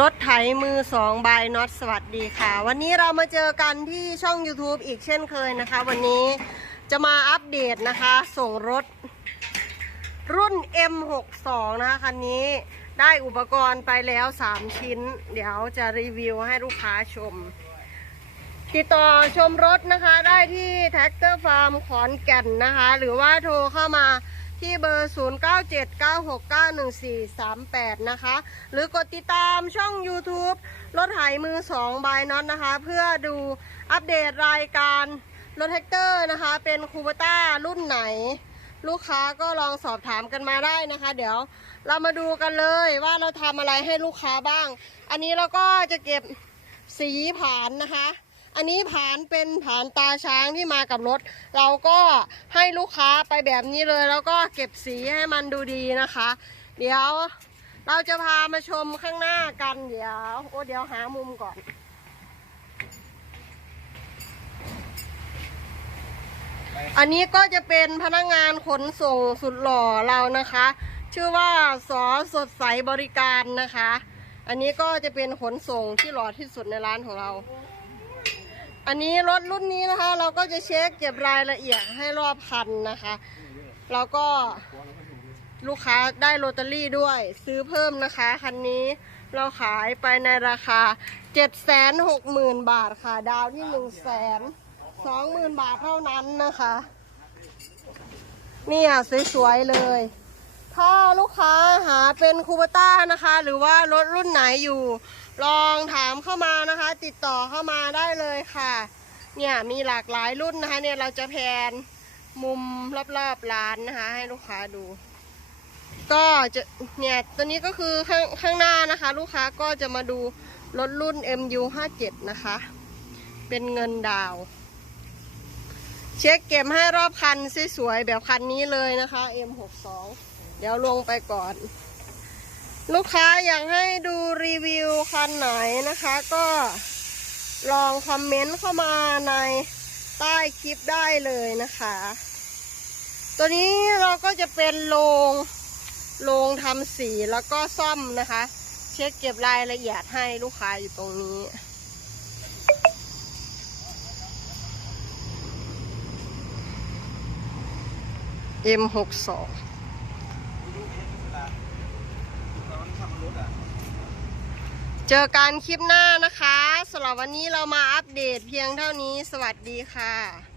รถไถมือสองบายน็อตสวัสดีค่ะ วันนี้เรามาเจอกันที่ช่อง YouTube อีกเช่นเคยนะคะ วันนี้จะมาอัปเดตนะคะ ส่งรถ รุ่น M62 นะคะคันนี้ได้อุปกรณ์ไปแล้ว 3 ชิ้น เดี๋ยวจะรีวิวให้ลูกค้าชม ติดต่อชมรถนะคะได้ที่แท็กเตอร์ฟาร์มขอนแก่นนะคะ หรือว่าโทรเข้ามา ที่เบอร์ 0979691438 นะคะ หรือกดติดตามช่อง YouTube รถไถมือ2บายน็อตนะคะ เพื่อดูอัปเดตรายการรถแท็กเตอร์นะคะ เป็นคูเปต้ารุ่นไหน ลูกค้าก็ลองสอบถามกันมาได้นะคะ เดี๋ยวเรามาดูกันเลยว่าเราทำอะไรให้ลูกค้าบ้าง อันนี้เราก็จะเก็บสีผานนะคะ อันนี้ผานเป็นผานตาช้างที่มากับรถ เราก็ให้ลูกค้าไปแบบนี้เลย แล้วก็เก็บสีให้มันดูดีนะคะ เดี๋ยวเราจะพามาชมข้างหน้ากันเดี๋ยว โอ้เดี๋ยวหามุมก่อน อันนี้ก็จะเป็นพนักงานขนส่งสุดหล่อเรานะคะ ชื่อว่าสอสดใสบริการนะคะ อันนี้ก็จะเป็นขนส่งที่หล่อที่สุดในร้านของเรา อันนี้รถรุ่นนี้นะคะ เราก็จะเช็คเก็บรายละเอียดให้รอบคันนะคะ แล้วก็ลูกค้าได้โรตารี่ด้วย ซื้อเพิ่มนะคะ คันนี้เราขายไปในราคา 760,000 บาทค่ะ ดาวที่ 1 0 0 0 0 0 20,000 บาทเท่านั้นนะคะเนี่ยสวยๆเลย ถ้าลูกค้าหาเป็นคูเปต้านะคะ หรือว่ารถรุ่นไหนอยู่ ลองถามเข้ามานะคะ ติดต่อเข้ามาได้เลยค่ะ เนี่ยมีหลากหลายรุ่นนะคะ เนี่ยเราจะแพนมุมรอบๆร้านนะคะ ให้ลูกค้าดู ก็จะเนี่ยตัวนี้ก็คือข้างข้างหน้านะคะ ลูกค้าก็จะมาดูรถรุ่น MU 57นะคะ เป็นเงินดาว เช็คเก็บให้รอบคันสวยๆแบบคันนี้เลยนะคะ M62 เดี๋ยวลงไปก่อน ลูกค้าอยากให้ดูรีวิวคันไหนนะคะ ก็ลองคอมเมนต์เข้ามาในใต้คลิปได้เลยนะคะ ตัวนี้เราก็จะเป็นโรงโรงทำสีแล้วก็ซ่อมนะคะ เช็คเก็บรายละเอียดให้ลูกค้าอยู่ตรงนี้ M62 เจอกันคลิปหน้านะคะสำหรับวันนี้เรามาอัปเดตเพียงเท่านี้สวัสดีค่ะ